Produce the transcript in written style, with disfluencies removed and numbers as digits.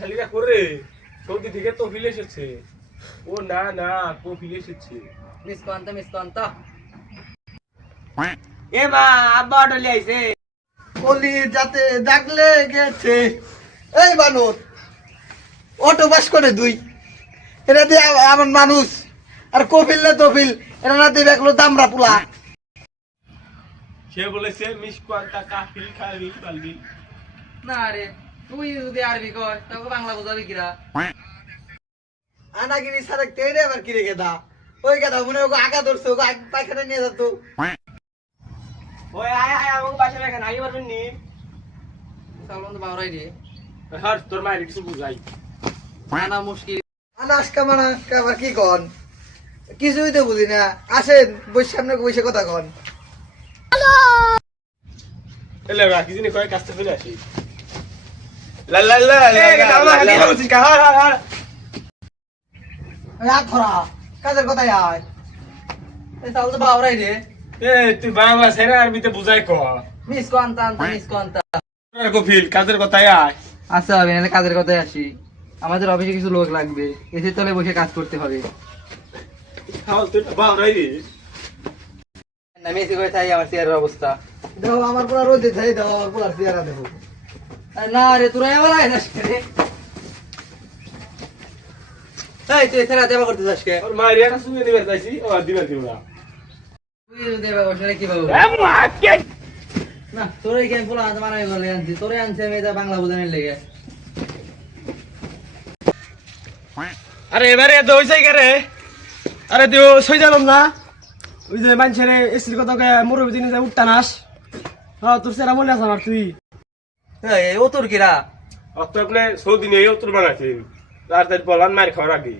শালিরা করে সৌদি থেকে তহবিল এসেছে। ও না না তহবিল এসেছে। মিস কন্ত এ মা আব্বা অর্ডার আইছে। কলি যাতে ডাকলে গেছে। এই বানর অটো বাস করে দুই, এটা দিয়ে আমার মানুষ আর কপিল না তফিল, এটা না দিয়ে দেখলো দামরা পোলা। সে বলেছে মিস কোয়ান্তা কাফিল খাবিল বালবিল। না রে, তুই যদি আরবি কয় তাকে বাংলা বোঝাবি কিরা? আনাগিরি সারা তেরে আবার কিরে গেদা, ওই গেদা মনে ওকে আগা ধরছে, ওকে পায়খানা নিয়ে যেত। ওই আয় আয় আমাকে বাসা রাখেন, আগে পারবেন নি? তাহলে তো বাউরাই রে। হর তোর মায়ের কিছু বুঝাই। না মুশকিল। আনাস কামানা আবার কি কন, কিছুই তো বুঝি না। আসেন বসে সামনে বসে কথা কন। এলে রাখি দিনে কয় কাজটা ফেলে আসি। লা লা লা লা বলছিস কা? হর হর হর রাত ধরা কাজের কথাই আয়। তাহলে তো বাউরাই রে। এ তুই বাংলা ছেড়ে আরবিতে বুঝাই ক। মিস কন্ত। কফিল কাজের কথাই আয়। আচ্ছা আমি নাহলে কাজের কথায় আসি। আমাদের অফিসে কিছু লোক লাগবে, এসে তলে বসে কাজ করতে হবে। তাহলে তুই বাংলাই রে। না মেসি করে থাই আমার চেয়ারের অবস্থা। দেখো আমার পুরা রোদে যাই, দেখো আমার পুরা চেহারা দেখো। না রে তোরা এবার আয় যাস রে। এই তুই এছাড়া দেবা করতে যাস কে? ওর মায়ের একটা শুনে দিবে চাইছি, ও দিবে দিব না। তুই দেবা বসে কি বাবু? না তোর এই গেম ফুলা মারা গেলে আনছি, তোরে আনছি আমি এটা বাংলা বোঝানোর লেগে। আরে এবারে তো হইছাই কে রে? আরে তুই সই জানম না? ওই যে মানুষের এসির কথা মুরব্বী জিনিস উঠতানাস। হ্যাঁ তোর সেরা মনে আছে আমার তুই। এই ও তোর কিরা? অত আপনি সৌদি নিয়ে তোর বানাইছেন। তার তার বলান মার খাওয়ার আগে।